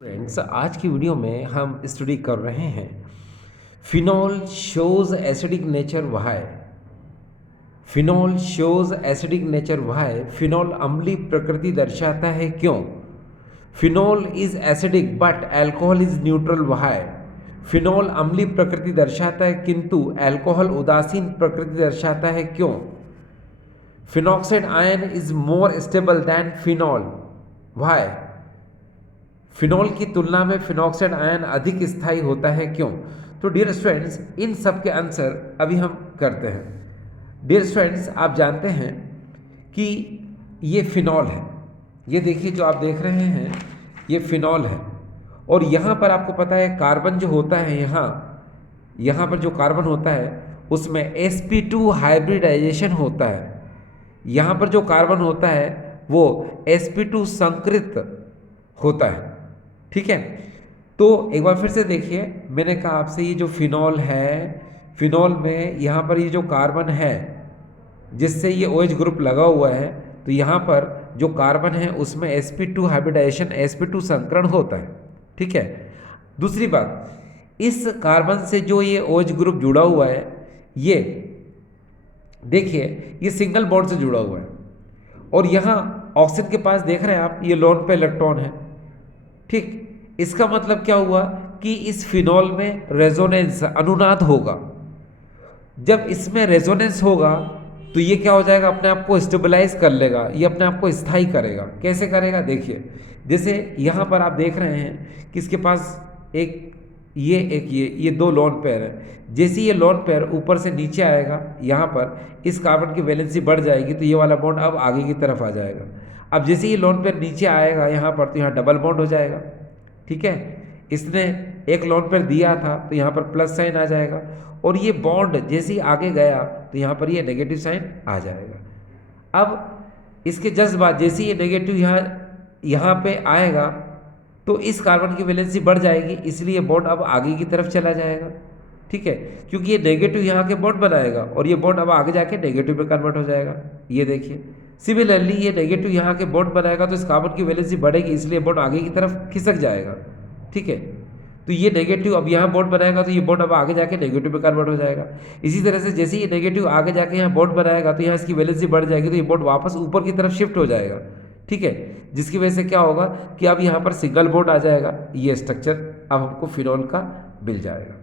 Friends, आज की video में हम स्टडी कर रहे हैं phenol shows acidic nature why. Phenol shows acidic nature why. Phenol अम्लीय प्रकृति दर्शाता है क्यों। Phenol is acidic but alcohol is neutral why. Phenol अम्लीय प्रकृति दर्शाता है किंतु अल्कोहल उदासीन प्रकृति दर्शाता है क्यों। Phenoxide ion is more stable then phenol why. Phenol की तुलना में फिनॉक्साइड आयन अधिक स्थायी होता है क्यों। तो डियर स्टूडेंट्स, इन सब के आंसर अभी हम करते हैं। डियर स्टूडेंट्स, आप जानते हैं कि ये फिनॉल है। ये देखिए, जो आप देख रहे हैं ये फिनॉल है। और यहाँ पर आपको पता है कार्बन जो होता है, यहाँ पर जो कार्बन होता है उसमें sp2 हाइब्रिडाइजेशन होता है। यहाँ पर जो कार्बन होता है वो sp2 संकृत होता है। ठीक है, तो एक बार फिर से देखिए, मैंने कहा आपसे ये जो फिनॉल है, फिनॉल में यहाँ पर ये जो कार्बन है जिससे ये OH ग्रुप लगा हुआ है, तो यहाँ पर जो कार्बन है उसमें sp2 हाइब्रिडाइजेशन, sp2 संकरण होता है। ठीक है, दूसरी बात, इस कार्बन से जो ये OH ग्रुप जुड़ा हुआ है, ये देखिए ये सिंगल बॉन्ड से जुड़ा हुआ है। और यहाँ ऑक्सीजन के पास देख रहे हैं आप, ये लोन पे इलेक्ट्रॉन है। ठीक, इसका मतलब क्या हुआ कि इस फिनॉल में रेजोनेंस, अनुनाद होगा। जब इसमें रेजोनेंस होगा तो ये क्या हो जाएगा, अपने आप को स्टेबलाइज कर लेगा, ये अपने आप को स्थायी करेगा। कैसे करेगा, देखिए, जैसे यहाँ पर आप देख रहे हैं कि इसके पास एक ये दो लोन पेयर है। जैसे ये लोन पेयर ऊपर से नीचे आएगा, यहाँ पर इस कार्बन की वैलेंसी बढ़ जाएगी तो ये वाला बॉन्ड अब आगे की तरफ आ जाएगा। अब जैसे ये लोन पेयर नीचे आएगा यहाँ पर, तो यहाँ डबल बॉन्ड हो जाएगा। ठीक है, इसने एक लोन पेयर दिया था तो यहाँ पर प्लस साइन आ जाएगा। और ये बॉन्ड जैसे ही आगे गया तो यहाँ पर ये नेगेटिव साइन आ जाएगा। अब इसके जस्ट बाद जैसे ये नेगेटिव यहाँ पे आएगा तो इस कार्बन की वैलेंसी बढ़ जाएगी, इसलिए बॉन्ड अब आगे की तरफ चला जाएगा। ठीक है, क्योंकि ये नेगेटिव यहाँ के बॉन्ड बनाएगा और ये बॉन्ड अब आगे जाके नेगेटिव में कन्वर्ट हो जाएगा। ये देखिए, सिमिलरली ये नेगेटिव यहाँ के बॉन्ड बनाएगा तो इस कार्बन की वैलेंसी बढ़ेगी, इसलिए बॉन्ड आगे की तरफ खिसक जाएगा। ठीक है, तो ये नेगेटिव अब यहाँ बॉन्ड बनाएगा तो ये बॉन्ड अब आगे जाके नेगेटिव में कन्वर्ट हो जाएगा। इसी तरह से जैसे ये नेगेटिव आगे जाके यहाँ बॉन्ड बनाएगा तो यहाँ इसकी वैलेंसी बढ़ जाएगी, तो ये बॉन्ड वापस ऊपर की तरफ शिफ्ट हो जाएगा। ठीक है, जिसकी वजह से क्या होगा कि अब यहाँ पर सिंगल बॉन्ड आ जाएगा। ये स्ट्रक्चर अब हमको फिनॉल का मिल जाएगा।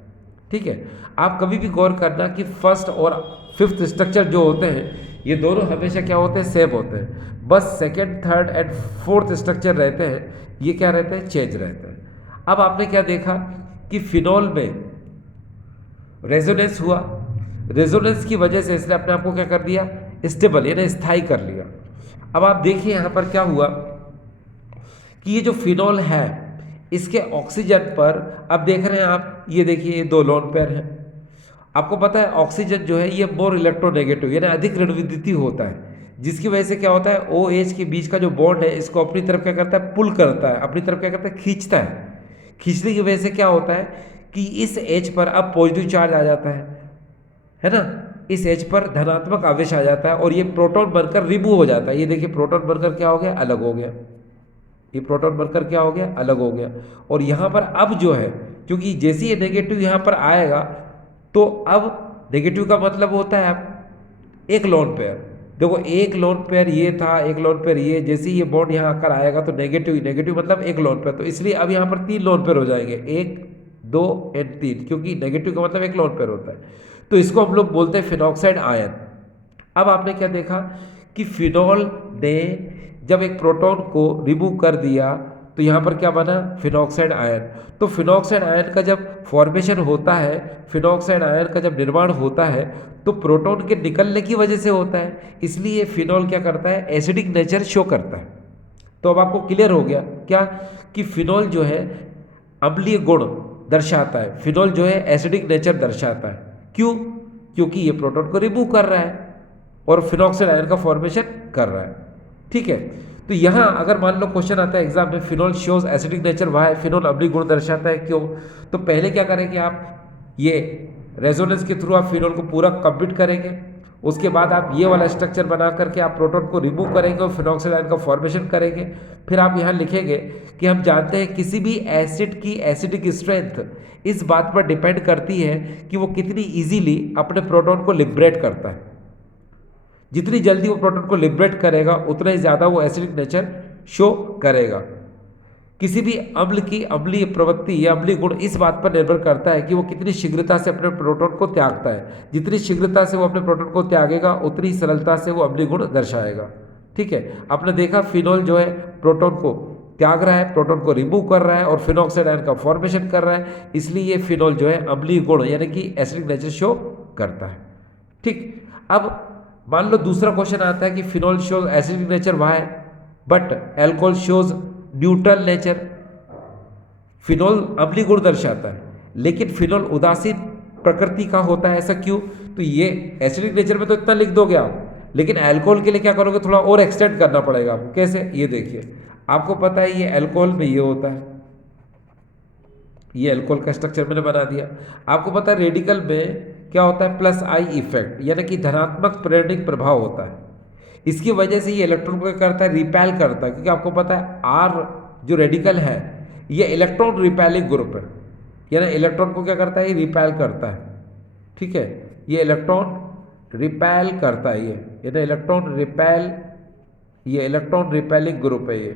ठीक है, आप कभी भी गौर करना कि फर्स्ट और फिफ्थ स्ट्रक्चर जो होते हैं ये दोनों हमेशा क्या होते हैं, सेम होते हैं। बस second, third and fourth structure रहते हैं, ये क्या रहते हैं, चेंज रहते हैं। अब आपने क्या देखा कि फिनॉल में रेजोनेंस हुआ, रेजोनेंस की वजह से इसने अपने आप को क्या कर दिया, स्टेबल यानी स्थायी कर लिया। अब आप देखिए यहाँ पर क्या हुआ कि ये जो फिनॉल है इसके ऑक्सीजन पर, अब देख रहे हैं आप, ये देखिए ये दो लोन पेयर हैं। आपको पता है ऑक्सीजन जो है ये मोर इलेक्ट्रोनेगेटिव यानी अधिक ऋण विद्युतीय होता है, जिसकी वजह से क्या होता है, OH के बीच का जो बॉन्ड है इसको अपनी तरफ क्या करता है, पुल करता है, अपनी तरफ क्या करता है, खींचता है। खींचने की वजह से क्या होता है कि इस H पर अब पॉजिटिव चार्ज आ जाता है ना, इस H पर धनात्मक आवेश आ जाता है और ये प्रोटॉन बनकर रिमूव हो जाता है। ये देखिए प्रोटॉन बनकर क्या हो गया, अलग हो गया। ये प्रोटॉन बनकर क्या हो गया, अलग हो गया। और यहाँ पर अब जो है, क्योंकि जैसे ये नेगेटिव यहाँ पर आएगा तो अब नेगेटिव का मतलब होता है अब एक लोन पेयर। देखो एक लोन पेयर ये था, एक लोन पेयर ये, जैसे ये बॉन्ड यहाँ आकर आएगा तो नेगेटिव, नेगेटिव मतलब एक लोन पेयर, तो इसलिए अब यहाँ पर 3 लोन पेयर हो जाएंगे, 1 2 एंड 3, क्योंकि नेगेटिव का मतलब एक लोन पेयर होता है। तो इसको हम लोग बोलते हैं फिनॉक्साइड आयन। अब आपने क्या देखा कि फिनॉल ने जब एक प्रोटॉन को रिमूव कर दिया तो यहाँ पर क्या बना, फिनॉक्साइड आयन। तो फिनॉक्साइड आयन का जब फॉर्मेशन होता है, फिनॉक्साइड आयन का जब निर्माण होता है तो प्रोटॉन के निकलने की वजह से होता है, इसलिए फिनॉल क्या करता है, एसिडिक नेचर शो करता है। तो अब आपको क्लियर हो गया क्या कि फिनॉल जो है अम्लीय गुण दर्शाता है, फिनॉल जो है एसिडिक नेचर दर्शाता है। क्यों, क्योंकि ये प्रोटॉन को रिमूव कर रहा है और फिनॉक्साइड आयन का फॉर्मेशन कर रहा है। ठीक है, तो यहाँ अगर मान लो क्वेश्चन आता है एग्जाम में, phenol shows acidic nature why, phenol अम्लीय गुण दर्शाता है क्यों, तो पहले क्या करेंगे आप, ये रेजोनेंस के थ्रू आप फिनॉल को पूरा कंप्लीट करेंगे, उसके बाद आप ये वाला स्ट्रक्चर बना करके आप प्रोटॉन को रिमूव करेंगे और फिनॉक्साइड आयन का फॉर्मेशन करेंगे। फिर आप यहाँ लिखेंगे कि हम जानते हैं किसी भी एसिड की एसिडिक स्ट्रेंथ इस बात पर डिपेंड करती है कि वो कितनी इजीली अपने प्रोटॉन को लिबरेट करता है। जितनी जल्दी वो प्रोटॉन को लिबरेट करेगा उतना ही ज़्यादा वो एसिडिक नेचर शो करेगा। किसी भी अम्ल की अम्लीय प्रवृत्ति या अम्लीय गुण इस बात पर निर्भर करता है कि वो कितनी शीघ्रता से अपने प्रोटॉन को त्यागता है। जितनी शीघ्रता से वो अपने प्रोटॉन को त्यागेगा उतनी सरलता से वो अम्लीय गुण दर्शाएगा। ठीक है, आपने देखा फिनॉल जो है प्रोटॉन को त्याग रहा है, प्रोटॉन को रिमूव कर रहा है और फिनॉक्साइड आयन का फॉर्मेशन कर रहा है, इसलिए ये फिनॉल जो है अम्लीय गुण यानी कि एसिडिक नेचर शो करता है। ठीक, अब मान लो दूसरा क्वेश्चन आता है कि phenol shows acidic nature why but alcohol shows neutral nature. Phenol अम्लीय गुण दर्शाता है लेकिन फिनॉल उदासीन प्रकृति का होता है, ऐसा क्यों? तो ये एसिडिक नेचर में तो इतना लिख दोगे आप, लेकिन अल्कोहल के लिए क्या करोगे, थोड़ा और एक्सटेंड करना पड़ेगा आपको। कैसे? ये देखिए, आपको पता है ये अल्कोहल में ये होता है, ये अल्कोहल का स्ट्रक्चर मैंने बना दिया। आपको पता है रेडिकल में क्या होता है, प्लस आई इफेक्ट यानी कि धनात्मक प्रेरणिक प्रभाव होता है। इसकी वजह से ये इलेक्ट्रॉन को क्या करता है, रिपेल करता है, क्योंकि आपको पता है आर जो रेडिकल है ये इलेक्ट्रॉन रिपेलिंग ग्रुप है, यानी इलेक्ट्रॉन को क्या करता है, ये रिपेल करता है। ठीक है, ये इलेक्ट्रॉन रिपेल करता है, ये यानी इलेक्ट्रॉन रिपेल, ये इलेक्ट्रॉन रिपेलिंग ग्रुप है ये।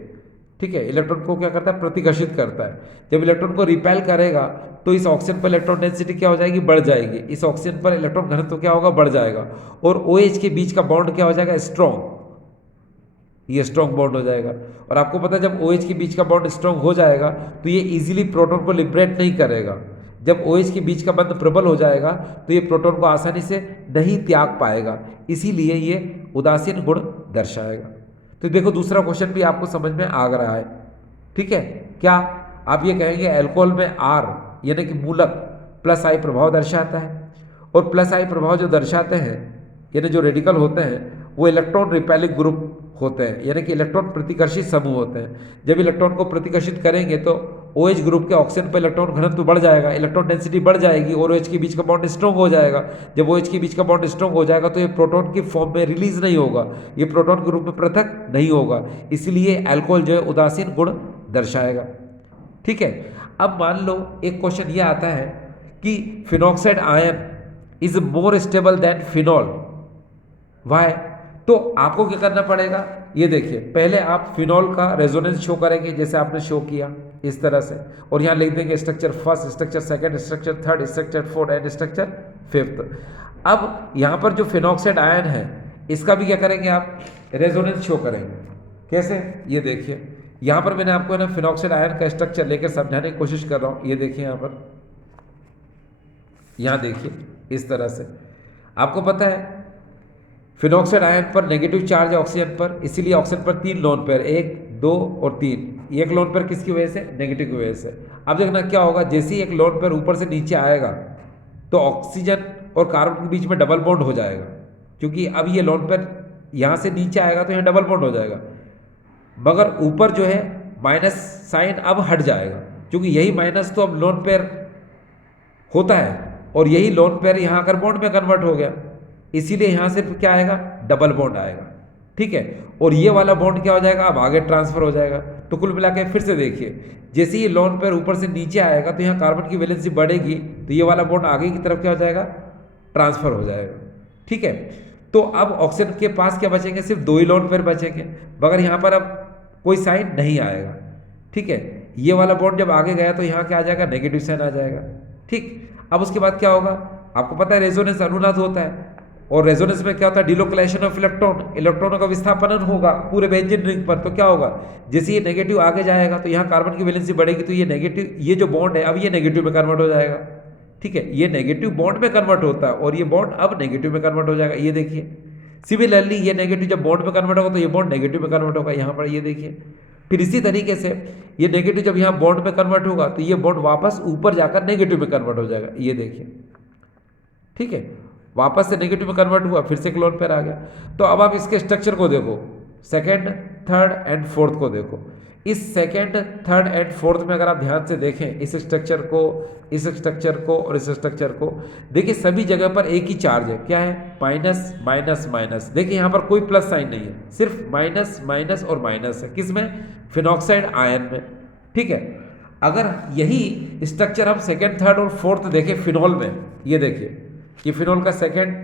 ठीक है, इलेक्ट्रॉन को क्या करता है, प्रतिकर्षित करता है। जब इलेक्ट्रॉन को रिपेल करेगा तो इस ऑक्सीजन पर इलेक्ट्रॉन डेंसिटी क्या हो जाएगी, बढ़ जाएगी। इस ऑक्सीजन पर इलेक्ट्रॉन घनत्व क्या होगा, बढ़ जाएगा। और OH के बीच का बॉन्ड क्या हो जाएगा, स्ट्रॉन्ग, ये स्ट्रॉन्ग बॉन्ड हो जाएगा। और आपको पता है जब OH के बीच का बॉन्ड स्ट्रॉन्ग हो जाएगा तो ये इजीली प्रोटॉन को लिबरेट नहीं करेगा। जब OH के बीच का बंध प्रबल हो जाएगा तो ये प्रोटॉन को आसानी से नहीं त्याग पाएगा, इसीलिए ये उदासीन गुण दर्शाएगा। तो देखो दूसरा क्वेश्चन भी आपको समझ में आ रहा है। ठीक है, क्या आप ये कहेंगे अल्कोहल में R यानी कि मूलक प्लस आई प्रभाव दर्शाता है, और प्लस आई प्रभाव जो दर्शाते हैं यानी जो रेडिकल होते हैं वो इलेक्ट्रॉन रिपेलिंग ग्रुप होते हैं, यानी कि इलेक्ट्रॉन प्रतिकर्षित समूह होते हैं। जब इलेक्ट्रॉन को प्रतिकर्षित करेंगे तो OH ग्रुप के ऑक्सीजन पर इलेक्ट्रॉन घनत्व बढ़ जाएगा, इलेक्ट्रॉन डेंसिटी बढ़ जाएगी और OH के बीच का बॉन्ड स्ट्रॉन्ग हो जाएगा। जब OH के बीच का बॉन्ड स्ट्रॉन्ग हो जाएगा तो ये प्रोटॉन की फॉर्म में रिलीज नहीं होगा, ये प्रोटॉन के रूप में पृथक नहीं होगा, इसलिए अल्कोहल जो है उदासीन गुण दर्शाएगा। ठीक है, अब मान लो एक क्वेश्चन ये आता है कि phenoxide ion is more stable than phenol, why? तो आपको क्या करना पड़ेगा, ये देखिए, पहले आप फिनॉल का रेजोनेंस शो करेंगे जैसे आपने शो किया इस तरह से, और यहाँ लिख देंगे structure first, structure second, structure third, structure fourth and structure fifth. अब यहाँ पर जो फिनॉक्साइड आयन है इसका भी क्या करेंगे, आप रेजोनेंस शो करेंगे। कैसे? ये देखिए, यहाँ पर मैंने आपको है ना फिनॉक्साइड आयन का स्ट्रक्चर लेकर समझाने की कोशिश कर रहा हूँ। ये देखिए यहाँ पर, यहाँ देखिए इस तरह से। आपको पता है फिनॉक्साइड आयन पर नेगेटिव चार्ज है ऑक्सीजन पर, इसीलिए ऑक्सीजन पर 3 लोन पेयर, 1, 2 और 3। एक लोन पेयर किसकी वजह से, नेगेटिव की वजह से। अब देखना क्या होगा, जैसे ही एक लोन पेयर ऊपर से नीचे आएगा तो ऑक्सीजन और कार्बन के बीच में डबल बॉन्ड हो जाएगा, क्योंकि अब ये लोन पेयर यहाँ से नीचे आएगा तो यहाँ डबल बॉन्ड हो जाएगा। मगर ऊपर जो है माइनस साइन अब हट जाएगा, क्योंकि यही माइनस तो अब लोन पेयर होता है और यही लोन पेयर यहाँ आकर बॉन्ड में कन्वर्ट हो गया, इसीलिए यहाँ सिर्फ क्या आएगा, डबल बॉन्ड आएगा। ठीक है, और ये वाला बॉन्ड क्या हो जाएगा, अब आगे ट्रांसफर हो जाएगा। तो कुल मिला के फिर से देखिए, जैसे ये लोन पेयर ऊपर से नीचे आएगा तो यहाँ कार्बन की वैलेंसी बढ़ेगी, तो ये वाला बॉन्ड आगे की तरफ क्या हो जाएगा, ट्रांसफर हो जाएगा। ठीक है, तो अब ऑक्सीजन के पास क्या बचेंगे, सिर्फ 2 ही लोन पेयर बचेंगे, मगर यहाँ पर अब कोई साइन नहीं आएगा। ठीक है, ये वाला बॉन्ड जब आगे गया तो यहाँ क्या आ जाएगा, नेगेटिव साइन आ जाएगा। ठीक, अब उसके बाद क्या होगा, आपको पता है रेजोनेंस अनुनाद होता है, और रेजोनेंस में क्या होता है, डिलोकलाइजेशन ऑफ इलेक्ट्रॉन, इलेक्ट्रॉनों का विस्थापन होगा पूरे बेंजीन रिंग पर। तो क्या होगा, जैसे ये नेगेटिव आगे जाएगा तो यहाँ कार्बन की वैलेंसी बढ़ेगी, तो ये नेगेटिव, ये जो बॉन्ड है अब ये नेगेटिव में कन्वर्ट हो जाएगा। ठीक है, ये नेगेटिव बॉन्ड में कन्वर्ट होता है और ये बॉन्ड अब नेगेटिव में कन्वर्ट हो जाएगा। ये देखिए, सिमिलरली ये नेगेटिव जब बॉन्ड में कन्वर्ट होगा तो ये बॉन्ड नेगेटिव में कन्वर्ट होगा यहाँ पर, ये देखिए। फिर इसी तरीके से ये नेगेटिव जब यहाँ बॉन्ड में कन्वर्ट होगा तो ये बॉन्ड वापस ऊपर जाकर नेगेटिव में कन्वर्ट हो जाएगा, ये देखिए। ठीक है, वापस से नेगेटिव में कन्वर्ट हुआ, फिर से क्लोन पेयर आ गया। तो अब आप इसके स्ट्रक्चर को देखो, सेकंड, थर्ड एंड फोर्थ को देखो। इस सेकेंड, थर्ड एंड फोर्थ में अगर आप ध्यान से देखें इस स्ट्रक्चर को, इस स्ट्रक्चर को और इस स्ट्रक्चर को, देखिए सभी जगह पर एक ही चार्ज है। क्या है? Minus minus minus. देखिए यहाँ पर कोई प्लस साइन नहीं है, सिर्फ माइनस माइनस और माइनस है। किसमें? फिनॉक्साइड आयन में। ठीक है, अगर यही स्ट्रक्चर हम सेकेंड, थर्ड और फोर्थ देखें फिनॉल में, ये देखिए कि फिनॉल का second,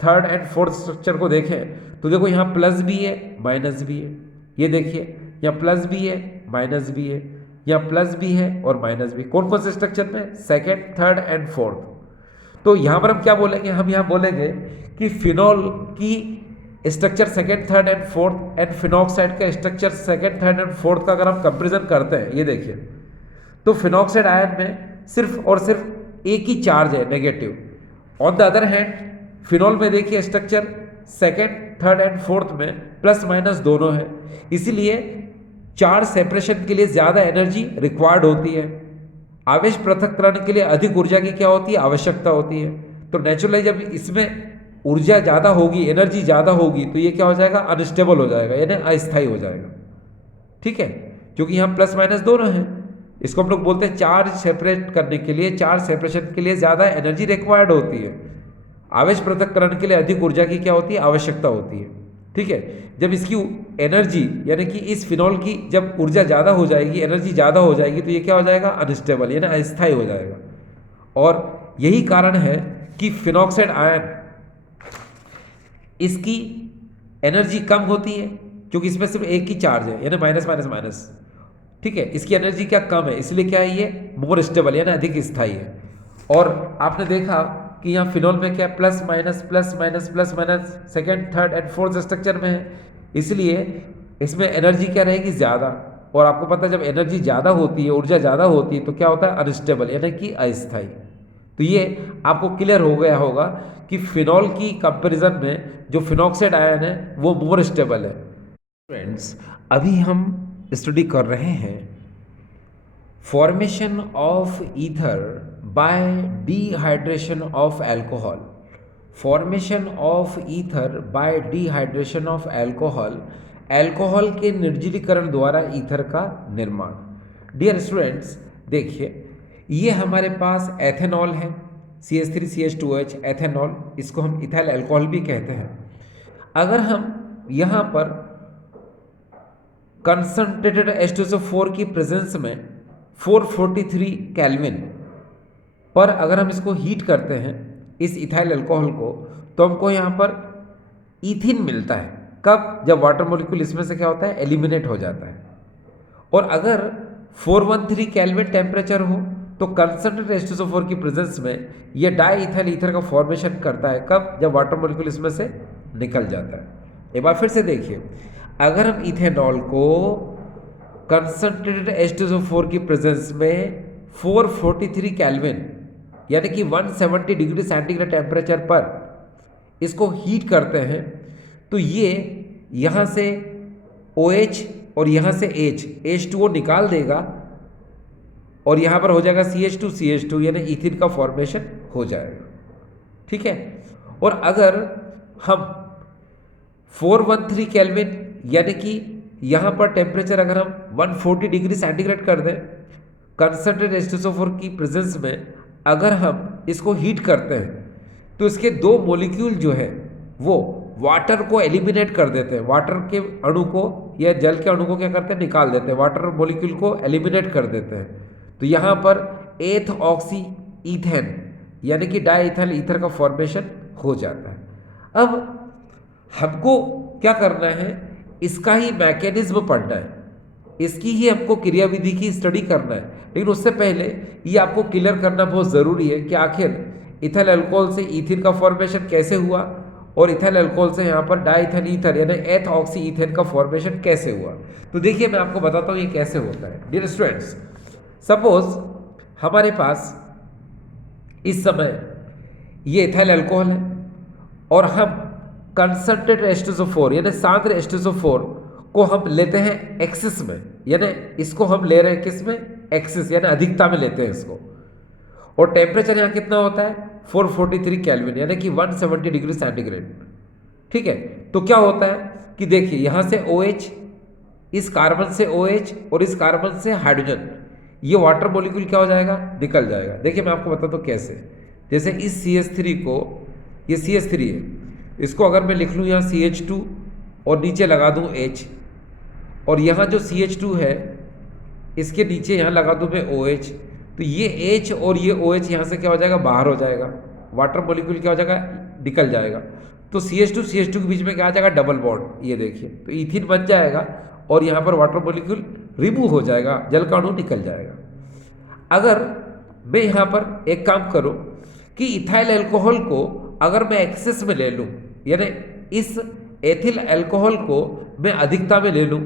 third and fourth structure को देखें तो देखो यहाँ प्लस भी है माइनस भी है। ये देखिए यहाँ प्लस भी है माइनस भी है, यहाँ प्लस भी है और माइनस भी। कौन कौन से स्ट्रक्चर में? Second, third and fourth. तो यहाँ पर हम क्या बोलेंगे? हम यहाँ बोलेंगे कि फिनॉल की structure second, third and fourth and phenoxide का structure second, third and fourth का अगर हम कंपेरिजन करते हैं, ये देखिए, तो फिनॉक्साइड आयन में सिर्फ और सिर्फ एक ही चार्ज है, negative. On the other hand phenol में देखिए structure second, third and fourth में प्लस माइनस दोनों है, इसीलिए चार्ज सेपरेशन के लिए ज़्यादा एनर्जी रिक्वायर्ड होती है। आवेश पृथक्करण के लिए अधिक ऊर्जा की क्या होती है? आवश्यकता होती है। तो नेचुरली जब इसमें ऊर्जा ज़्यादा होगी, एनर्जी ज़्यादा होगी, तो ये क्या हो जाएगा? अनस्टेबल हो जाएगा, यानी अस्थायी हो जाएगा। ठीक है, क्योंकि यहाँ प्लस माइनस दोनों हैं। इसको हम लोग बोलते हैं चार्ज सेपरेट करने के लिए, चार्ज सेपरेशन के लिए ज़्यादा एनर्जी रिक्वायर्ड होती है। आवेश पृथक्करण के लिए अधिक ऊर्जा की क्या होती है? आवश्यकता होती है। ठीक है, जब इसकी एनर्जी यानी कि इस फिनॉल की जब ऊर्जा ज़्यादा हो जाएगी, एनर्जी ज़्यादा हो जाएगी, तो ये क्या हो जाएगा? अनस्टेबल, यानी अस्थायी हो जाएगा। और यही कारण है कि फिनॉक्साइड आयन इसकी एनर्जी कम होती है, क्योंकि इसमें सिर्फ एक ही चार्ज है, यानी माइनस माइनस माइनस। ठीक है, इसकी एनर्जी क्या? कम है, इसलिए क्या है? ये मोर स्टेबल यानी अधिक स्थायी है। और आपने देखा कि यहाँ फिनॉल में क्या? Plus minus plus minus plus minus second, third and fourth structure में है, इसलिए इसमें एनर्जी क्या रहेगी? ज़्यादा। और आपको पता है जब एनर्जी ज़्यादा होती है, ऊर्जा ज़्यादा होती है, तो क्या होता है? अनस्टेबल यानी कि अस्थायी। तो ये आपको क्लियर हो गया होगा कि फिनॉल की कंपैरिजन में जो फिनॉक्साइड आयन है वो मोर स्टेबल है। फ्रेंड्स, अभी हम स्टडी कर रहे हैं formation of ether bye dehydration of alcohol. Formation of ether bye dehydration of alcohol, alcohol के निर्जलीकरण द्वारा ईथर का निर्माण। डियर स्टूडेंट्स, देखिए ये हमारे पास एथेनॉल है, CH3CH2OH एथेनॉल, इसको हम इथाइल अल्कोहल भी कहते हैं। अगर हम यहाँ पर कंसंट्रेटेड H2SO4 की प्रेजेंस में 443 केल्विन पर अगर हम इसको हीट करते हैं इस इथाइल अल्कोहल को, तो हमको यहाँ पर ईथिन मिलता है। कब? जब वाटर मॉलिक्यूल इसमें से क्या होता है? एलिमिनेट हो जाता है। और अगर 413 केल्विन टेम्परेचर हो तो कंसंट्रेटेड H2SO4 की प्रेजेंस में ये डाई इथाइल ईथर का फॉर्मेशन करता है। कब? जब वाटर मॉलिक्यूल इसमें से निकल जाता है। एक बार फिर से देखिए, अगर हम इथेनॉल को कंसंट्रेटेड H2SO4 की प्रेजेंस में 443 केल्विन यानी कि 170 डिग्री सेंटीग्रेड टेम्परेचर पर इसको हीट करते हैं, तो ये यहाँ से OH और यहाँ से H2O निकाल देगा और यहाँ पर हो जाएगा CH2CH2 यानी इथिन का फॉर्मेशन हो जाएगा। ठीक है, और अगर हम 413 केल्विन यानी कि यहाँ पर टेम्परेचर अगर हम 140 डिग्री सेंटीग्रेड कर दें कंसंट्रेटेड H2SO4 की प्रेजेंस में, अगर हम इसको हीट करते हैं तो इसके दो मॉलिक्यूल जो है वो वाटर को एलिमिनेट कर देते हैं। वाटर के अणु को या जल के अणु को क्या करते हैं? निकाल देते हैं, वाटर मॉलिक्यूल को एलिमिनेट कर देते हैं। तो यहाँ पर एथ ऑक्सी ईथेन यानी कि डाई इथाइल ईथर का फॉर्मेशन हो जाता है। अब हमको क्या करना है? इसका ही मैकेनिज्म पढ़ना है, इसकी ही हमको क्रियाविधि की स्टडी करना है। लेकिन उससे पहले ये आपको क्लियर करना बहुत ज़रूरी है कि आखिर इथाइल अल्कोहल से ईथिन का फॉर्मेशन कैसे हुआ और इथाइल अल्कोहल से यहाँ पर डाई इथाइल ईथर यानी एथ ऑक्सी ईथेन का फॉर्मेशन कैसे हुआ। तो देखिए मैं आपको बताता हूँ ये कैसे होता है। डियर स्टूडेंट्स, सपोज हमारे पास इस समय ये इथाइल अल्कोहल है और हम कंसंट्रेटेड H2SO4 यानी सांद्र H2SO4 को हम लेते हैं एक्सिस में, यानी इसको हम ले रहे हैं किस में? एक्सिस यानी अधिकता में लेते हैं इसको। और टेम्परेचर यहाँ कितना होता है? 443 केल्विन यानी कि 170 डिग्री सेंटीग्रेड। ठीक है, तो क्या होता है कि देखिए यहाँ से OH इस कार्बन से OH और इस कार्बन से हाइड्रोजन, ये वाटर मॉलिक्यूल क्या हो जाएगा, निकल जाएगा। देखिए मैं आपको बताता हूँ कैसे। जैसे इस CH3 को, ये CH3 है, इसको अगर मैं लिख लूँ यहाँ CH2 और नीचे लगा दूँ H, और यहाँ जो CH2 है इसके नीचे यहाँ लगा दूँ मैं OH, तो ये H और ये OH यहाँ से क्या हो जाएगा, बाहर हो जाएगा, वाटर मॉलिक्यूल क्या हो जाएगा, निकल जाएगा। तो CH2 के बीच में क्या आ जाएगा, डबल बॉन्ड, ये देखिए, तो इथिन बन जाएगा और यहाँ पर वाटर मॉलिक्यूल रिमूव हो जाएगा, जल का अणु निकल जाएगा। अगर मैं यहाँ पर एक काम करूँ कि इथाइल अल्कोहल को अगर मैं एक्सेस में ले लूँ, यानी इस एथिल अल्कोहल को मैं अधिकता में ले लूँ,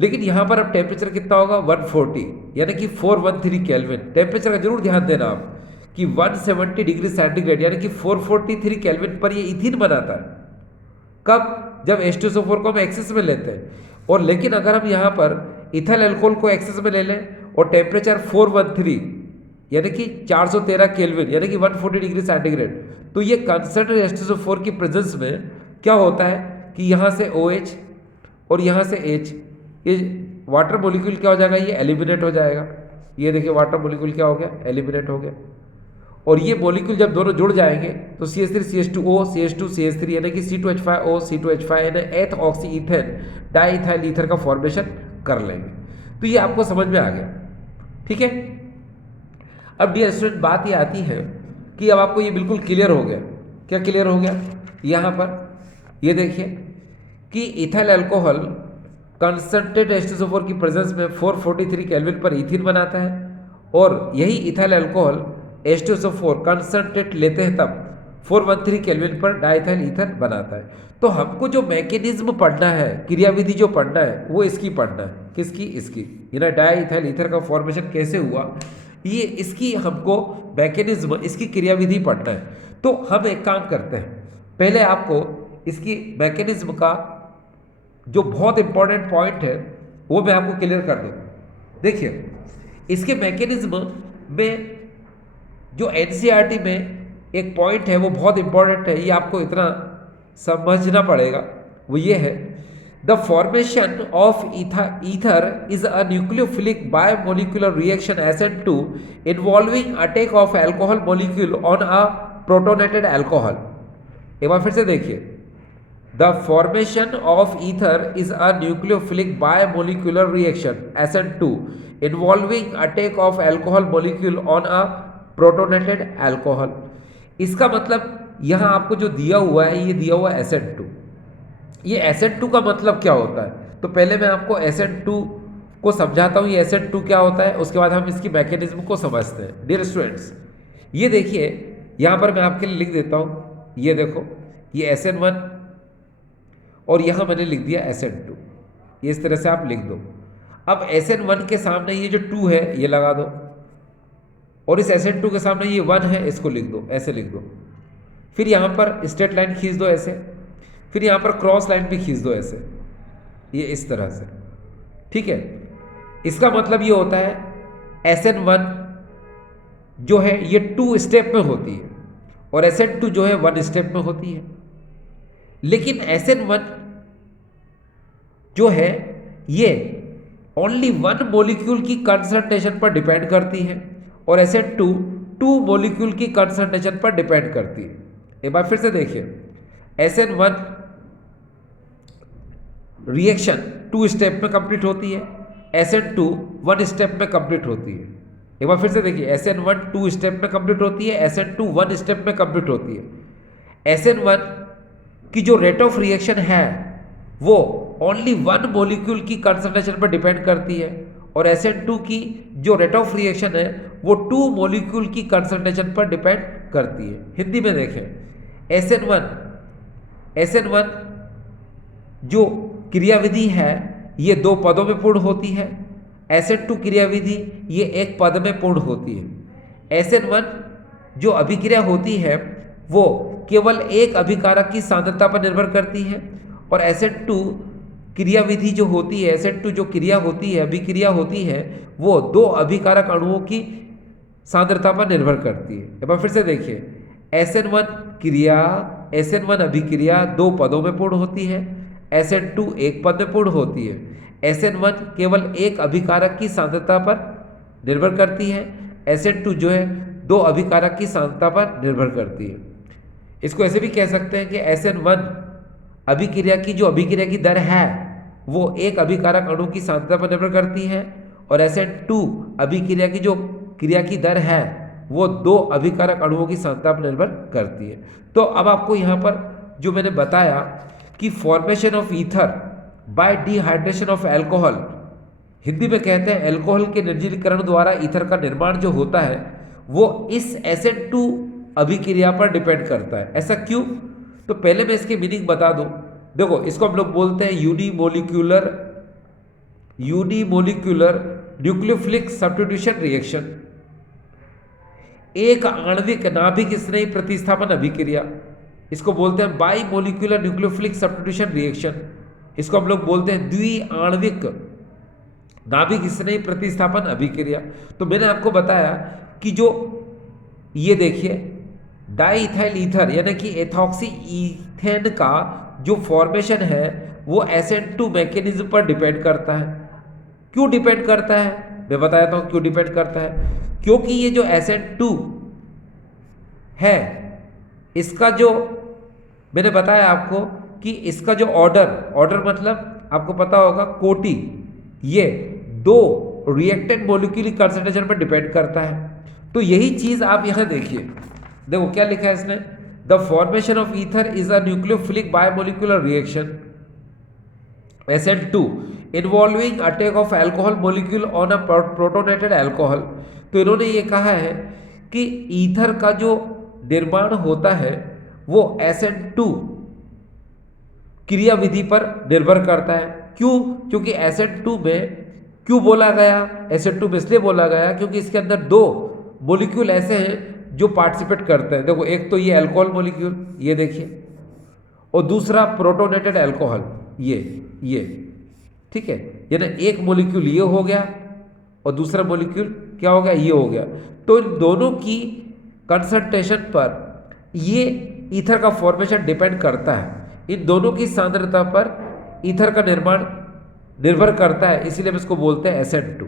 लेकिन यहाँ पर अब टेम्परेचर कितना होगा, 140, यानी कि 413 केल्विन। टेम्परेचर का जरूर ध्यान देना आप कि 170 डिग्री सेंटीग्रेड यानी कि 443 केल्विन पर ये इथिन बनाता है। कब, जब H2SO4 को हम एक्सेस में लेते हैं। और लेकिन अगर हम यहाँ पर इथाइल अल्कोहल को एक्सेस में ले लें और टेम्परेचर 413 यानी कि 413 केल्विन यानी कि 140 डिग्री सेंटीग्रेड, तो ये कंसंट्रेटेड H2SO4 की प्रेजेंस में क्या होता है कि यहाँ से OH और यहाँ से H, ये वाटर मॉलिक्यूल क्या हो जाएगा, ये एलिमिनेट हो जाएगा। ये देखिए वाटर मॉलिक्यूल क्या हो गया, एलिमिनेट हो गया। और ये मॉलिक्यूल जब दोनों जुड़ जाएंगे तो CH3 CH2O CH2 CH3 यानी कि C2H5O C2H5 यानी एथ ऑक्सी ईथेन डाईइथाइल ईथर का फॉर्मेशन कर लेंगे। तो ये आपको समझ में आ गया, ठीक है। अब डियर स्टूडेंट बात ये आती है कि अब आपको ये बिल्कुल क्लियर हो गया। क्या क्लियर हो गया, यहाँ पर ये देखिए कि इथाइल अल्कोहल कंसंट्रेटेड H2SO4 की प्रेजेंस में 443 केल्विन पर इथिन बनाता है, और यही इथाइल अल्कोहल H2SO4 कंसंट्रेट लेते हैं तब 413 केल्विन पर डाईइथाइल ईथर बनाता है। तो हमको जो मैकेनिज्म पढ़ना है, क्रियाविधि जो पढ़ना है, वो इसकी पढ़ना है। किसकी, इसकी, यानी डाईइथाइल ईथर का फॉर्मेशन कैसे हुआ, ये इसकी हमको मैकेनिज्म, इसकी क्रियाविधि पढ़ना है। तो हम एक काम करते हैं, पहले आपको इसकी मैकेनिज्म का जो बहुत इंपॉर्टेंट पॉइंट है वो मैं आपको क्लियर कर दूँ। देखिए इसके मैकेनिज्म में जो NCERT में एक पॉइंट है वो बहुत इंपॉर्टेंट है, ये आपको इतना समझना पड़ेगा। वो ये है, the formation of ether is a nucleophilic biomolecular reaction SN2 involving attack of alcohol molecule on a protonated alcohol. एक बार फिर से देखिए, the formation of ether is a nucleophilic biomolecular reaction SN2 involving attack of alcohol molecule on a protonated alcohol. इसका मतलब यहाँ आपको जो दिया हुआ है, ये दिया हुआ है SN2। ये SN2 का मतलब क्या होता है, तो पहले मैं आपको SN2 को समझाता हूँ, ये SN2 क्या होता है, उसके बाद हम इसकी मैकेनिज्म को समझते हैं। डियर स्टूडेंट्स, ये देखिए यहाँ पर मैं आपके लिए लिख देता हूँ, ये देखो ये SN1 और यहाँ मैंने लिख दिया SN2, ये इस तरह से आप लिख दो। अब SN1 के सामने ये जो 2 है ये लगा दो, और इस SN2 के सामने ये 1 है, इसको लिख दो, ऐसे लिख दो। फिर यहाँ पर स्ट्रेट लाइन खींच दो ऐसे, फिर यहाँ पर क्रॉस लाइन भी खींच दो ऐसे, ये इस तरह से, ठीक है। इसका मतलब ये होता है SN1 जो है ये 2 स्टेप में होती है और SN2 जो है 1 स्टेप में होती है। लेकिन SN1 जो है ये ओनली 1 मॉलिक्यूल की कंसंट्रेशन पर डिपेंड करती है और SN2 2 मॉलिक्यूल की कंसंट्रेशन पर डिपेंड करती है। एक बार फिर से देखिए, SN1 रिएक्शन 2 स्टेप में कंप्लीट होती है, SN2 1 स्टेप में कंप्लीट होती है। एक बार फिर से देखिए, SN1 2 स्टेप में कंप्लीट होती है, SN2 1 स्टेप में कंप्लीट होती है। SN1 की जो रेट ऑफ रिएक्शन है वो ओनली 1 मॉलिक्यूल की कंसंट्रेशन पर डिपेंड करती है और SN2 की जो रेट ऑफ रिएक्शन है वो 2 मॉलिक्यूल की कंसंट्रेशन पर डिपेंड करती है। हिंदी में देखें, SN1 जो क्रियाविधि है ये 2 पदों में पूर्ण होती है, SN2 क्रियाविधि ये 1 पद में पूर्ण होती है। SN1 जो अभिक्रिया होती है वो केवल एक अभिकारक की सांद्रता पर निर्भर करती है और SN2 क्रियाविधि जो होती है, SN2 जो क्रिया होती है, अभिक्रिया होती है, वो 2 अभिकारक अणुओं की सांद्रता पर निर्भर करती है। एक बार फिर से देखिए, SN1 अभिक्रिया 2 पदों में पूर्ण होती है, SN2 1 पद में पूर्ण होती है। SN1 केवल एक अभिकारक की सांद्रता पर निर्भर करती है, SN2 जो है दो अभिकारक की सांद्रता पर निर्भर करती है। इसको ऐसे भी कह सकते हैं कि SN1 अभिक्रिया की जो अभिक्रिया की दर है वो एक अभिकारक अणु की सांद्रता पर निर्भर करती है, और SN2 अभिक्रिया की जो क्रिया की दर है वो दो अभिकारक अणुओं की सांद्रता पर निर्भर करती है। तो अब आपको यहाँ पर जो मैंने बताया कि formation of ether bye dehydration of alcohol, Hindi में कहते हैं एल्कोहल के निर्जलीकरण द्वारा ईथर का निर्माण जो होता है वो इस SN2 अभिक्रिया पर डिपेंड करता है। ऐसा क्यों? तो पहले मैं इसकी मीनिंग बता दूं। देखो, इसको हम लोग बोलते हैं यूनिमोलिक्यूलर न्यूक्लियोफिलिक सब्स्टिट्यूशन रिएक्शन, एक आणविक नाभिक स्नेही प्रतिस्थापन अभिक्रिया। इसको बोलते हैं by molecular nucleophilic substitution reaction. इसको हम लोग बोलते हैं द्विआण्विक नाभिक स्नेही प्रतिस्थापन अभिक्रिया। तो मैंने आपको बताया कि जो ये देखिए डाईइथाइल ईथर यानी कि एथॉक्सी ईथेन का जो फॉर्मेशन है वो SN2 मैकेनिज्म पर डिपेंड करता है। क्यों डिपेंड करता है? मैं बताता हूँ क्यों डिपेंड करता है। क्योंकि ये जो SN2 है इसका जो मैंने बताया आपको कि इसका जो ऑर्डर मतलब आपको पता होगा कोटि, ये दो रिएक्टेंट मॉलिक्यूल कंसंट्रेशन पर डिपेंड करता है। तो यही चीज आप यहां देखिए, देखो क्या लिखा है इसने, the formation of ether is a nucleophilic biomolecular reaction SN2 involving attack of alcohol molecule on a protonated alcohol. तो इन्होंने ये कहा है कि ईथर का जो निर्माण होता है वो SN2 क्रिया विधि पर निर्भर करता है। क्यों? क्योंकि SN2 में क्यों बोला गया, SN2 में इसलिए बोला गया क्योंकि इसके अंदर दो मॉलिक्यूल ऐसे हैं जो पार्टिसिपेट करते हैं। देखो, एक तो ये अल्कोहल मॉलिक्यूल, ये देखिए, और दूसरा प्रोटोनेटेड अल्कोहल, ये ठीक है। यानी एक मॉलिक्यूल ये हो गया और दूसरा मॉलिक्यूल क्या हो गया, ये हो गया। तो इन दोनों की कंसंट्रेशन पर ये ईथर का फॉर्मेशन डिपेंड करता है। इन दोनों की सांद्रता पर ईथर का निर्माण निर्भर करता है, इसीलिए हम इसको बोलते हैं SN2।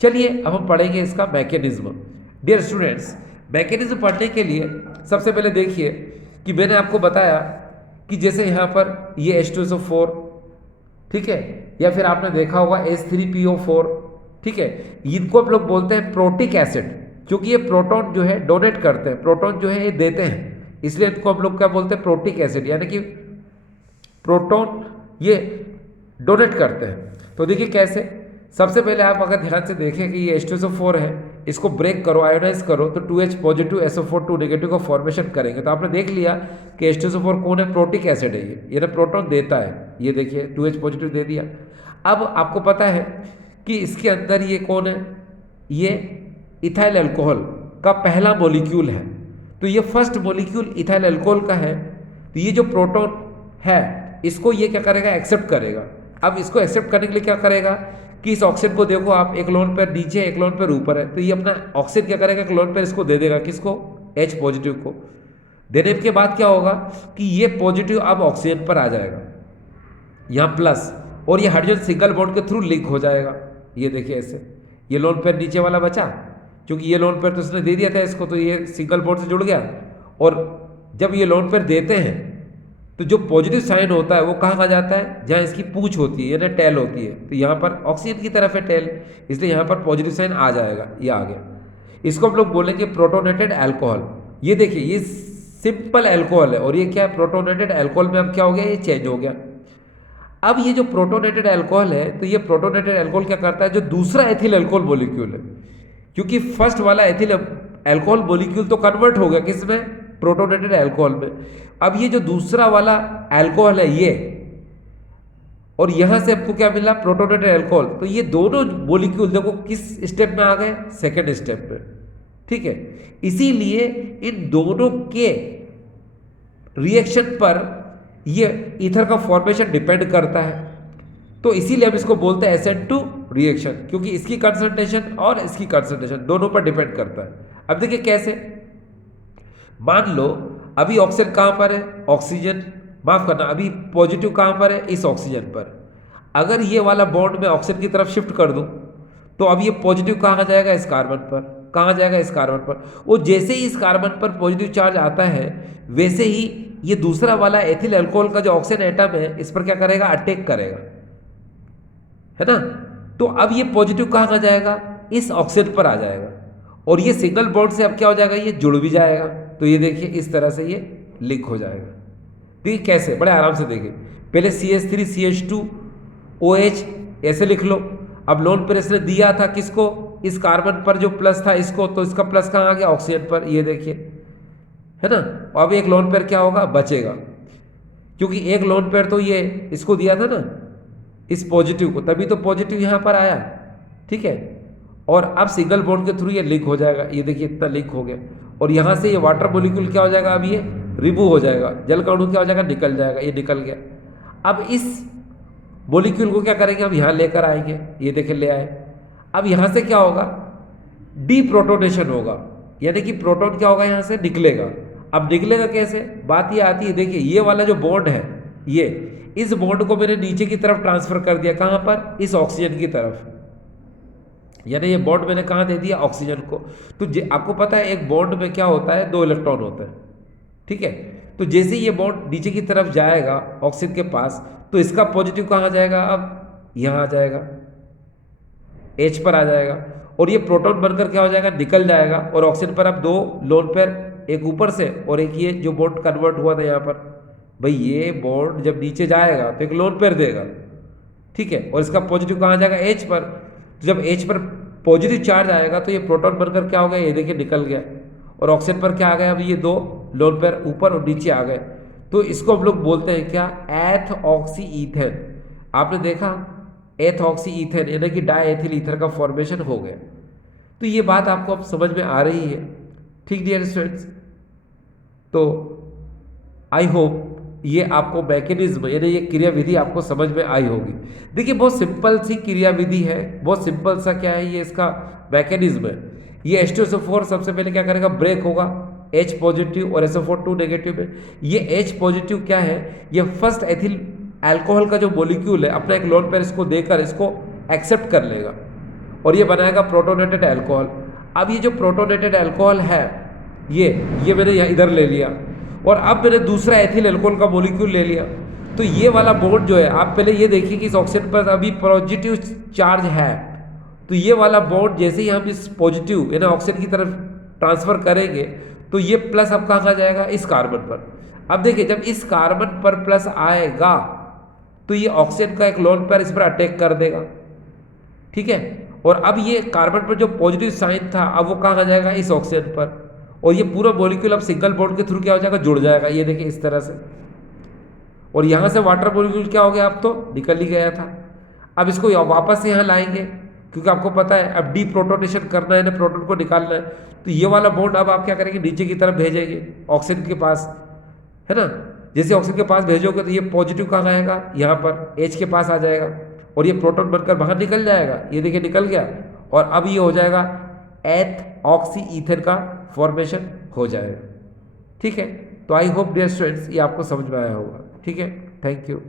चलिए अब हम पढ़ेंगे इसका मैकेनिज्म। डियर स्टूडेंट्स, मैकेनिज्म पढ़ने के लिए सबसे पहले देखिए कि मैंने आपको बताया कि जैसे यहाँ पर ये H2SO4, ठीक है, या फिर आपने देखा होगा H3PO4, ठीक है, इनको हम लोग बोलते हैं प्रोटिक एसिड, क्योंकि ये प्रोटॉन जो है डोनेट करते हैं, प्रोटॉन जो है ये देते हैं, इसलिए इनको हम लोग क्या बोलते हैं, प्रोटिक एसिड, यानी कि प्रोटॉन ये डोनेट करते हैं। तो देखिए कैसे, सबसे पहले आप अगर ध्यान से देखें कि ये H2SO4 है, इसको ब्रेक करो, आयोनाइज करो तो 2H पॉजिटिव SO4 2 नेगेटिव का फॉर्मेशन करेंगे। तो आपने देख लिया कि H2SO4 कौन है, प्रोटिक एसिड है, ये ना प्रोटॉन देता है, ये देखिए 2H पॉजिटिव दे दिया। अब आपको पता है कि इसके अंदर ये कौन है, ये इथाइल अल्कोहल का पहला मॉलिक्यूल है। तो ये फर्स्ट मॉलिक्यूल इथाइल अल्कोहल का है। तो ये जो प्रोटॉन है इसको ये क्या करेगा, एक्सेप्ट करेगा। अब इसको एक्सेप्ट करने के लिए क्या करेगा कि इस ऑक्सीजन को देखो आप, एक लोन पेयर नीचे एक लोन पेयर ऊपर है, तो ये अपना ऑक्सीजन क्या करेगा, एक लोन पेयर इसको दे देगा, किसको, H पॉजिटिव को। देने के बाद क्या होगा कि ये पॉजिटिव अब ऑक्सीजन पर आ जाएगा, यहाँ प्लस, और ये हाइड्रोजन सिंगल बॉन्ड के थ्रू लिंक हो जाएगा। ये देखिए ऐसे, ये लोन पेयर नीचे वाला बचा, क्योंकि ये लोन पेयर तो उसने दे दिया था इसको, तो ये सिंगल बॉन्ड से जुड़ गया। और जब ये लोन पेयर देते हैं तो जो पॉजिटिव साइन होता है वो कहाँ जाता है, जहाँ इसकी पूंछ होती है यानी टेल होती है। तो यहाँ पर ऑक्सीजन की तरफ है टेल, इसलिए यहाँ पर पॉजिटिव साइन आ जाएगा, ये आ गया। इसको हम लोग बोलेंगे प्रोटोनेटेड अल्कोहल। ये देखिए ये सिंपल अल्कोहल है, और ये क्या है, प्रोटोनेटेड अल्कोहल में अब क्या हो गया, ये चेंज हो गया। अब ये जो प्रोटोनेटेड अल्कोहल है, तो ये प्रोटोनेटेड अल्कोहल क्या करता है, जो दूसरा एथिल अल्कोहल मॉलिक्यूल है, क्योंकि फर्स्ट वाला एथिल अल्कोहल मॉलिक्यूल तो कन्वर्ट हो गया किसमें, प्रोटोनेटेड अल्कोहल में। अब ये जो दूसरा वाला अल्कोहल है ये, और यहां से आपको क्या मिला, प्रोटोनेटेड अल्कोहल। तो ये दोनों मॉलिक्यूल देखो किस स्टेप में आ गए, सेकेंड स्टेप में, ठीक है। इसीलिए इन दोनों के रिएक्शन पर ये ईथर का फॉर्मेशन डिपेंड करता है। तो इसीलिए हम इसको बोलते हैं SN2 रिएक्शन, क्योंकि इसकी कंसंट्रेशन और इसकी कंसंट्रेशन दोनों पर डिपेंड करता है। अब देखिए कैसे, मान लो अभी ऑक्सीजन कहां पर है, ऑक्सीजन, माफ करना, अभी पॉजिटिव कहां पर है, इस ऑक्सीजन पर। अगर ये वाला बॉन्ड मैं ऑक्सीजन की तरफ शिफ्ट कर दूं तो अब ये पॉजिटिव कहाँ जाएगा, इस कार्बन पर, कहाँ जाएगा, इस कार्बन पर। वो जैसे ही इस कार्बन पर पॉजिटिव चार्ज आता है वैसे ही ये दूसरा वाला एथिल अल्कोहल का जो ऑक्सीजन एटम है इस पर क्या करेगा, अटैक करेगा, है ना। तो अब ये पॉजिटिव कहाँ जाएगा, इस ऑक्सीजन पर आ जाएगा और ये सिंगल बॉन्ड से अब क्या हो जाएगा, ये जुड़ भी जाएगा। तो ये देखिए इस तरह से ये लिंक हो जाएगा। देखिए कैसे, बड़े आराम से देखिए। पहले CH3CH2OH ऐसे लिख लो। अब लोन पेयर इसने दिया था किसको, इस कार्बन पर जो प्लस था इसको, तो इसका प्लस कहाँ आ गया, ऑक्सीजन पर, ये देखिए, है ना। अब एक लोन पेयर क्या होगा, बचेगा, क्योंकि एक लोन पेयर तो ये इसको दिया था ना, इस पॉजिटिव को, तभी तो पॉजिटिव यहाँ पर आया, ठीक है। और अब सिंगल बॉन्ड के थ्रू ये लिंक हो जाएगा, ये देखिए इतना लिंक हो गया। और यहाँ से ये वाटर मॉलिक्यूल क्या हो जाएगा, अब ये रिमूव हो जाएगा, जल का अणु क्या हो जाएगा, निकल जाएगा, ये निकल गया। अब इस मॉलिक्यूल को क्या करेंगे, हम यहाँ लेकर आएंगे, ये देखें ले आए। अब यहाँ से क्या होगा, डीप्रोटोनेशन होगा, यानी कि प्रोटॉन क्या होगा, यहाँ से निकलेगा। अब निकलेगा कैसे, बात ये आती है, देखिए ये वाला जो बॉन्ड है, ये इस बॉन्ड को मैंने नीचे की तरफ ट्रांसफर कर दिया, कहाँ पर, इस ऑक्सीजन की तरफ, यानी ये बॉन्ड मैंने कहाँ दे दिया, ऑक्सीजन को। तो आपको पता है एक बॉन्ड में क्या होता है, 2 इलेक्ट्रॉन होते हैं, ठीक है। तो जैसे ही ये बॉन्ड नीचे की तरफ जाएगा ऑक्सीजन के पास, तो इसका पॉजिटिव कहाँ जाएगा, अब यहाँ आ जाएगा, H पर आ जाएगा, और ये प्रोटॉन बनकर क्या हो जाएगा, निकल जाएगा। और ऑक्सीजन पर अब 2 लोन पेयर, एक ऊपर से और एक ये जो बॉन्ड कन्वर्ट हुआ था यहाँ पर, भाई ये बॉन्ड जब नीचे जाएगा तो एक लोन पेयर देगा, ठीक है। और इसका पॉजिटिव कहाँ जाएगा, H पर। तो जब H पर पॉजिटिव चार्ज आएगा तो ये प्रोटॉन बनकर क्या हो गया, ये देखिए निकल गया। और ऑक्सीजन पर क्या आ गया, अब ये 2 लोन पेयर ऊपर और नीचे आ गए। तो इसको हम लोग बोलते हैं क्या, एथ ऑक्सी ईथेन। आपने देखा एथ ऑक्सी ईथेन, यानी कि डाई एथिल ईथर का फॉर्मेशन हो गया। तो ये बात आपको अब समझ में आ रही है, ठीक डियर स्टूडेंट्स। तो आई होप ये आपको मैकेनिज्म, यानी ये क्रियाविधि आपको समझ में आई होगी। देखिए बहुत सिंपल सी क्रियाविधि है, बहुत सिंपल सा क्या है, ये इसका मैकेनिज्म है। ये H2SO4 सबसे पहले क्या करेगा, ब्रेक होगा H पॉजिटिव और SO4 2 नेगेटिव में। ये H पॉजिटिव क्या है, ये फर्स्ट एथिल अल्कोहल का जो मॉलिक्यूल है अपना एक लोन पेयर इसको देकर इसको एक्सेप्ट कर लेगा और ये बनाएगा प्रोटोनेटेड अल्कोहल। अब ये जो प्रोटोनेटेड अल्कोहल है ये मैंने यहाँ इधर ले लिया और अब मैंने दूसरा एथिल अल्कोहल का मॉलिक्यूल ले लिया। तो ये वाला बॉन्ड जो है, आप पहले ये देखिए कि इस ऑक्सीजन पर अभी पॉजिटिव चार्ज है, तो ये वाला बॉन्ड जैसे ही हम इस पॉजिटिव यानी ऑक्सीजन की तरफ ट्रांसफर करेंगे तो ये प्लस अब कहाँ जाएगा, इस कार्बन पर। अब देखिए जब इस कार्बन पर प्लस आएगा तो ये ऑक्सीजन का एक लोन पेयर इस पर अटैक कर देगा, ठीक है। और अब ये कार्बन पर जो पॉजिटिव साइन था अब वो कहाँ जाएगा, इस ऑक्सीजन पर। और ये पूरा मॉलिक्यूल अब सिंगल बॉन्ड के थ्रू क्या हो जाएगा, जुड़ जाएगा, ये देखिए इस तरह से। और यहाँ से वाटर मॉलिक्यूल क्या हो गया, अब तो निकल ही गया था। अब इसको वापस यहाँ लाएंगे क्योंकि आपको पता है अब डीप्रोटोनेशन करना है ना, प्रोटॉन को निकालना है। तो ये वाला बॉन्ड अब आप क्या करेंगे, नीचे की तरफ भेजेंगे ऑक्सीजन के पास, है ना। जैसे ऑक्सीजन के पास भेजोगे तो ये पॉजिटिव कहाँ आएगा, यहाँ पर H के पास आ जाएगा और ये प्रोटॉन बनकर बाहर निकल जाएगा, ये देखिए निकल गया। और अब ये हो जाएगा एथ ऑक्सी ईथर का फॉर्मेशन हो जाएगा, ठीक है। तो आई होप डियर स्टूडेंट्स ये आपको समझ में आया होगा, ठीक है। Thank you.